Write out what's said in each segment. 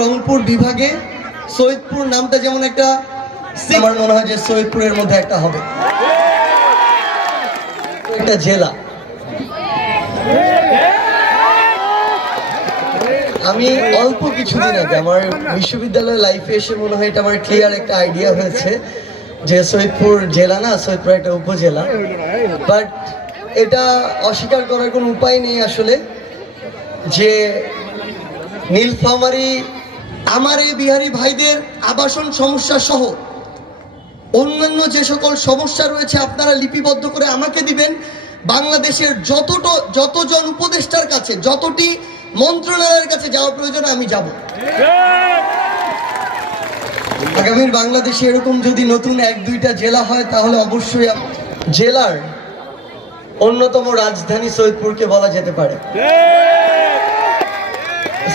রংপুর বিভাগে সৈয়দপুর নামটা যেমন একটা, আমার মনে হয় যে সৈয়দপুরের মধ্যে একটা হবে, একটা জেলা। আমি অল্প কিছুদিন আগে আমার বিশ্ববিদ্যালয় লাইফে এসে মনে হয় এটা আমার ক্লিয়ার একটা আইডিয়া হয়েছে যে সৈয়দপুর জেলা না, সৈয়দপুর একটা উপজেলা। বাট এটা অস্বীকার করার কোনো উপায় নেই আসলে, যে নীলফামারী আমার এই বিহারি ভাইদের আবাসন সমস্যা সহ অন্যান্য যে সকল সমস্যা রয়েছে আপনারা লিপিবদ্ধ করে আমাকে দিবেন। বাংলাদেশের যতজন উপদেষ্টার কাছে, যতটি মন্ত্রণালয়ের কাছে যাওয়া প্রয়োজন আমি যাব। আগামীর বাংলাদেশে এরকম যদি নতুন 1-2টা জেলা হয় তাহলে অবশ্যই জেলার অন্যতম রাজধানী সৈয়দপুরকে বলা যেতে পারে।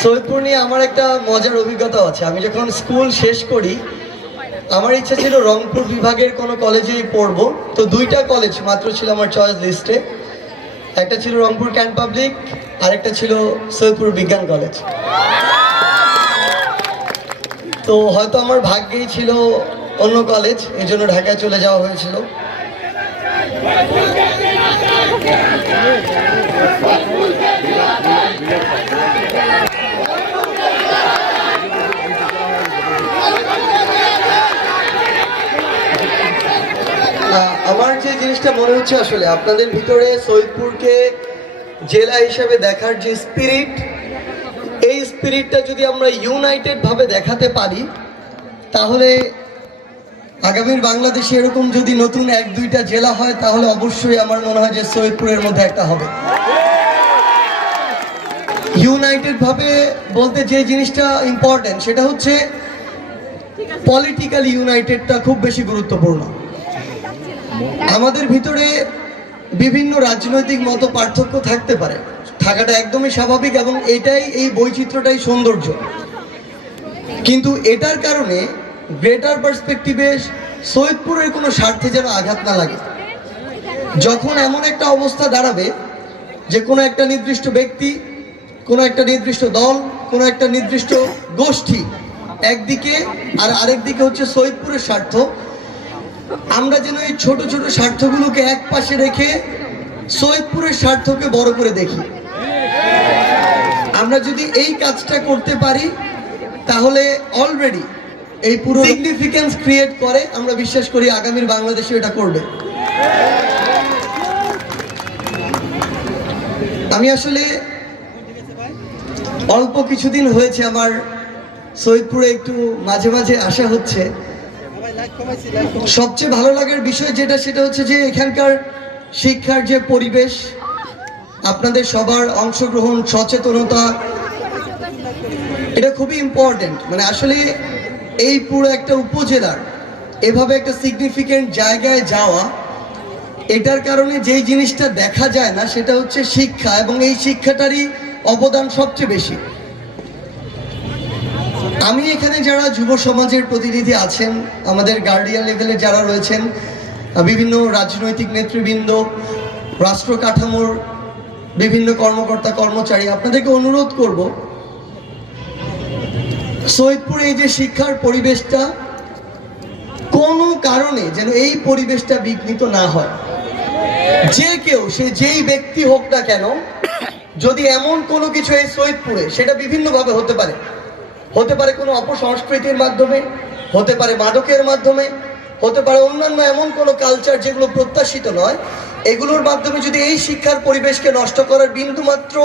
সৈয়দপুর নিয়ে আমার একটা মজার অভিজ্ঞতা আছে। আমি যখন স্কুল শেষ করি আমার ইচ্ছা ছিল রংপুর বিভাগের কোনো কলেজেই পড়বো। তো 2টা কলেজ মাত্র ছিল আমার চয়েস লিস্টে, একটা ছিল রংপুর ক্যান্ট পাবলিক, আরেকটা ছিল সৈয়দপুর বিজ্ঞান কলেজ। তো হয়তো আমার ভাগ্যেই ছিল অন্য কলেজ, এই জন্য ঢাকায় চলে যাওয়া হয়েছিল। আমার যে জিনিসটা মনে হচ্ছে আসলে আপনাদের ভিতরে সৈয়দপুরকে জেলা হিসেবে দেখার যে স্পিরিট, এই স্পিরিটটা যদি আমরা ইউনাইটেড ভাবে দেখাতে পারি তাহলে আগামীর বাংলাদেশে এরকম যদি নতুন 1-2টা জেলা হয় তাহলে অবশ্যই আমার মনে হয় যে সৈয়দপুরের মধ্যে একটা হবে। ইউনাইটেড ভাবে বলতে যে জিনিসটা ইম্পর্টেন্ট সেটা হচ্ছে পলিটিক্যালি ইউনাইটেডটা খুব বেশি গুরুত্বপূর্ণ। আমাদের ভিতরে বিভিন্ন রাজনৈতিক মত পার্থক্য থাকতে পারে, থাকাটা একদমই স্বাভাবিক এবং এটাই এই বৈচিত্র্যটাই সৌন্দর্য। কিন্তু এটার কারণে গ্রেটার পার্সপেক্টিভে সৈয়দপুরের কোনো স্বার্থে যেন আঘাত না লাগে। যখন এমন একটা অবস্থা দাঁড়াবে যে কোনো একটা নির্দিষ্ট ব্যক্তি, কোনো একটা নির্দিষ্ট দল, কোনো একটা নির্দিষ্ট গোষ্ঠী একদিকে আর আরেকদিকে হচ্ছে সৈয়দপুরের স্বার্থ, আমরা যেন এই ছোট ছোট স্বার্থগুলোকে এক পাশে রেখে সৈয়দপুরের স্বার্থকে বড় করে দেখি। আমরা যদি এই কাজটা করতে পারি তাহলে অলরেডি এই পুরো সিগনিফিকেন্স ক্রিয়েট করে, আমরা বিশ্বাস করি আগামীর বাংলাদেশে এটা করবে। আমি আসলে অল্প কিছুদিন হয়েছে আমার সৈয়দপুরে একটু মাঝে মাঝে আসা হচ্ছে। সবচেয়ে ভালো লাগার বিষয় যেটা সেটা হচ্ছে যে এখানকার শিক্ষার যে পরিবেশ, আপনাদের সবার অংশগ্রহণ, সচেতনতা, এটা খুবই ইম্পর্টেন্ট। মানে আসলে এই পুরো একটা উপজেলার এভাবে একটা সিগনিফিকেন্ট জায়গায় যাওয়া, এটার কারণে যেই জিনিসটা দেখা যায় না সেটা হচ্ছে শিক্ষা, এবং এই শিক্ষাটারই অবদান সবচেয়ে বেশি। আমি এখানে যারা যুব সমাজের প্রতিনিধি আছেন, আমাদের গার্ডিয়ান লেভেলে যারা রয়েছেন, বিভিন্ন রাজনৈতিক নেতৃবৃন্দ, রাষ্ট্র কাঠামোর বিভিন্ন কর্মকর্তা কর্মচারী, আপনাদেরকে অনুরোধ করব সৈয়দপুরে এই যে শিক্ষার পরিবেশটা, কোনো কারণে যেন এই পরিবেশটা বিঘ্নিত না হয়। যে কেউ, সে যেই ব্যক্তি হোক না কেন, যদি এমন কোনো কিছু এই সৈয়দপুরে, সেটা বিভিন্নভাবে হতে পারে, হতে পারে কোনো অপসংস্কৃতির মাধ্যমে, হতে পারে মাদকের মাধ্যমে, হতে পারে অন্যান্য এমন কোনো কালচার যেগুলো প্রত্যাশিত নয়, এগুলোর মাধ্যমে যদি এই শিক্ষার পরিবেশকে নষ্ট করার বিন্দুমাত্র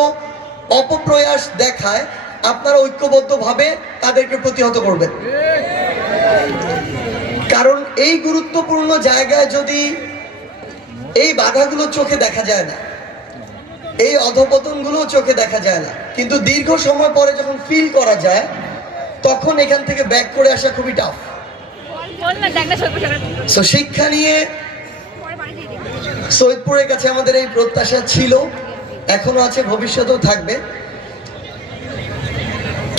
অপপ্রয়াস দেখায়, আপনারা ঐক্যবদ্ধভাবে তাদেরকে প্রতিহত করবেন। কারণ এই গুরুত্বপূর্ণ জায়গায় যদি এই বাধাগুলো চোখে দেখা যায় না, এই অধপতনগুলো চোখে দেখা যায় না, কিন্তু দীর্ঘ সময় পরে যখন ফিল করা যায় তখন এখান থেকে ব্যাক করে আসা খুবই টাফ। সো শিক্ষা নিয়ে সৈয়দপুরের কাছে আমাদের এই প্রত্যাশা ছিল, এখনো আছে, ভবিষ্যতেও থাকবে।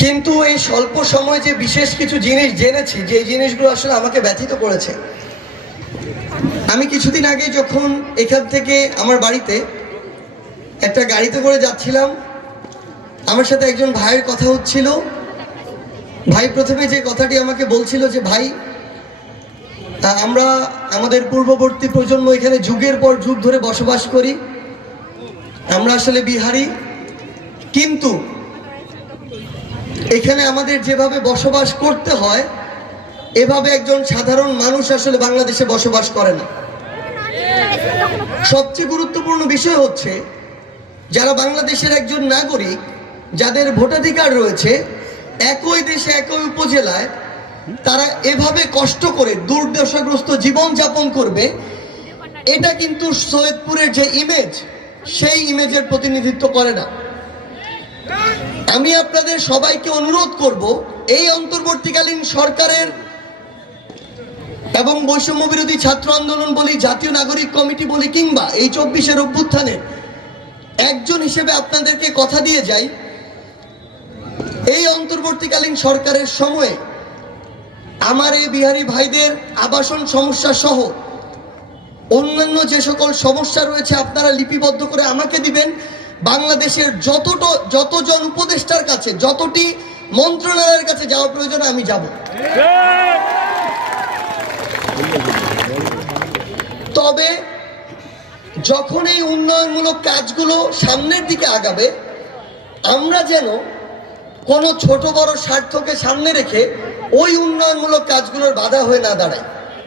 কিন্তু এই স্বল্প সময়ে যে বিশেষ কিছু জিনিস জেনেছি, যে জিনিসগুলো আসলে আমাকে ব্যথিত করেছে। আমি কিছুদিন আগে যখন এখান থেকে আমার বাড়িতে একটা গাড়িতে করে যাচ্ছিলাম, আমার সাথে একজন ভাইয়ের কথা হচ্ছিল। ভাই প্রথমে যে কথাটি আমাকে বলছিল যে ভাই আমরা আমাদের পূর্ববর্তী প্রজন্ম এখানে যুগের পর যুগ ধরে বসবাস করি, আমরা আসলে বিহারি, কিন্তু এখানে আমাদের যেভাবে বসবাস করতে হয় এভাবে একজন সাধারণ মানুষ আসলে বাংলাদেশে বসবাস করে না। সবচেয়ে গুরুত্বপূর্ণ বিষয় হচ্ছে যারা বাংলাদেশের একজন নাগরিক, যাদের ভোটাধিকার রয়েছে, একই দেশে একই উপজেলায় তারা এভাবে কষ্ট করে দুর্দশাগ্রস্ত জীবন যাপন করবে, এটা কিন্তু সৈয়দপুরের যে ইমেজ সেই ইমেজের প্রতিনিধিত্ব করে না। আমি আপনাদের সবাইকে অনুরোধ করব, এই অন্তর্বর্তীকালীন সরকারের এবং বৈষম্য বিরোধী ছাত্র আন্দোলন বলি, জাতীয় নাগরিক কমিটি বলি, কিংবা এই 24-এর অভ্যুত্থানের একজন হিসেবে আপনাদেরকে কথা দিয়ে যাই, এই অন্তর্বর্তীকালীন সরকারের সময়ে আমার এই বিহারি ভাইদের আবাসন সমস্যা সহ অন্যান্য যে সকল সমস্যা রয়েছে আপনারা লিপিবদ্ধ করে আমাকে দিবেন। বাংলাদেশের যতজন উপদেষ্টার কাছে, যতটি মন্ত্রণালয়ের কাছে যাওয়া প্রয়োজন আমি যাব। তবে যখন এই উন্নয়নমূলক কাজগুলো সামনের দিকে আগাবে, আমরা যেন কোনো ছোট বড় স্বার্থকে সামনে রেখে ওই উন্নয়নমূলক কাজগুলোর বাধা হয়ে না দাঁড়াই।